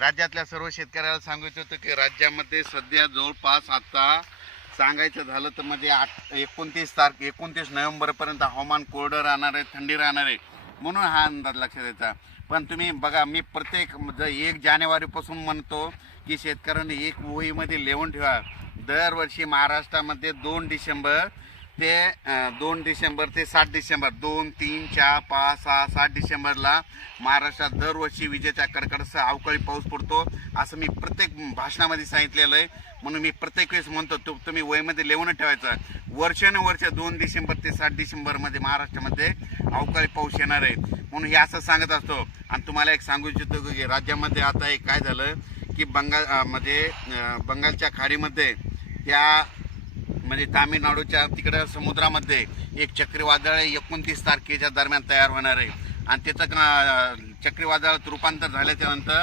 राज्यातल्या सर्व शेतकऱ्याला सांगू इच्छितो की राज्यामध्ये सध्या जवळपास आता सांगायचं झालं तर म्हणजे आठ एकोणतीस तारखे एकोणतीस नोव्हेंबरपर्यंत हवामान कोरडं राहणार आहे थंडी राहणार आहे म्हणून हा अंदाज लक्षात द्यायचा पण तुम्ही बघा मी प्रत्येक ज- एक जानेवारीपासून म्हणतो की शेतकऱ्यांनी एक वहीमध्ये लिहून ठेवा. दरवर्षी महाराष्ट्रामध्ये दोन डिसेंबर ते दोन डिसेंबर ते सात डिसेंबर दोन तीन चार पाच सहा सात डिसेंबरला महाराष्ट्रात दरवर्षी विजेच्या कडकडासह अवकाळी पाऊस पडतो असं मी प्रत्येक भाषणामध्ये सांगितलेलं आहे. म्हणून मी प्रत्येक वेळेस म्हणतो तु तुम्ही वयमध्ये लिहून ठेवायचं. वर्षानुवर्ष दोन डिसेंबर ते सात डिसेंबरमध्ये महाराष्ट्रामध्ये अवकाळी पाऊस येणार आहे. म्हणून हे असं सांगत असतो. आणि तुम्हाला एक सांगू इच्छितो की राज्यामध्ये आता एक काय झालं की बंगाल मध्ये म्हणजे बंगालच्या खाडीमध्ये त्या म्हणजे तामिळनाडूच्या तिकडं समुद्रामध्ये एक चक्रीवादळ एकोणतीस तारखेच्या दरम्यान तयार होणार आहे. आणि त्याचं चक्रीवादळात रूपांतर झाल्याच्यानंतर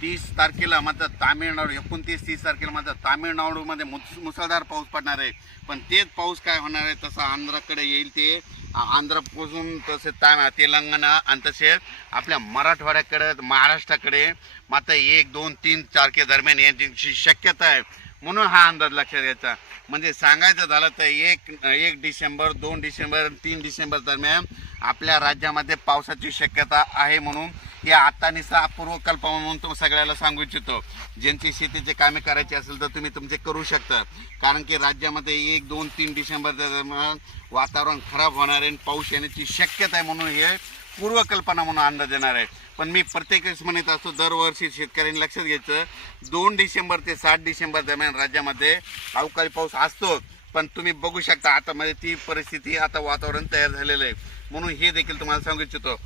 तीस तारखेला मात्र तामिळनाडू एकोणतीस तीस तारखेला मात्र तामिळनाडूमध्ये मुस मुसळधार पाऊस पडणार आहे. पण तेच पाऊस काय होणार आहे तसं आंध्राकडे येईल ते. आंध्रपासून आंध्रापासून तसे ता तेलंगणा आणि तसेच आपल्या मराठवाड्याकडे महाराष्ट्राकडे मात्र एक दोन तीन तारखे दरम्यान यांची शक्यता आहे. म्हणून हा अंदाज लक्षात घ्यायचा. म्हणजे सांगायचं झालं तर एक एक डिसेंबर दोन डिसेंबर तीन डिसेंबर दरम्यान आपल्या राज्यामध्ये पावसाची शक्यता आहे म्हणून हे आता निसा पूर्वकल्पना म्हणून तुम्ही सगळ्याला सांगू इच्छितो. ज्यांची शेतीचे कामे करायची असेल तर तुम्ही तुमचे करू शकता. कारण की राज्यामध्ये एक दोन तीन डिसेंबर दरम्यान वातावरण खराब होणार आहे आणि पाऊस येण्याची शक्यता आहे म्हणून हे पूर्वकल्पना म्हणून अंदाज येणार आहे. पण मी प्रत्येक वेळेस म्हणत असतो दरवर्षी शेतकऱ्यांनी लक्षात घ्यायचं दोन डिसेंबर ते सात डिसेंबर दरम्यान राज्यामध्ये अवकाळी पाऊस असतो. पण तुम्ही बघू शकता आता मध्ये ती परिस्थिती आता वातावरण तयार झालेलं आहे. म्हणून हे देखील तुम्हाला सांगू इच्छितो.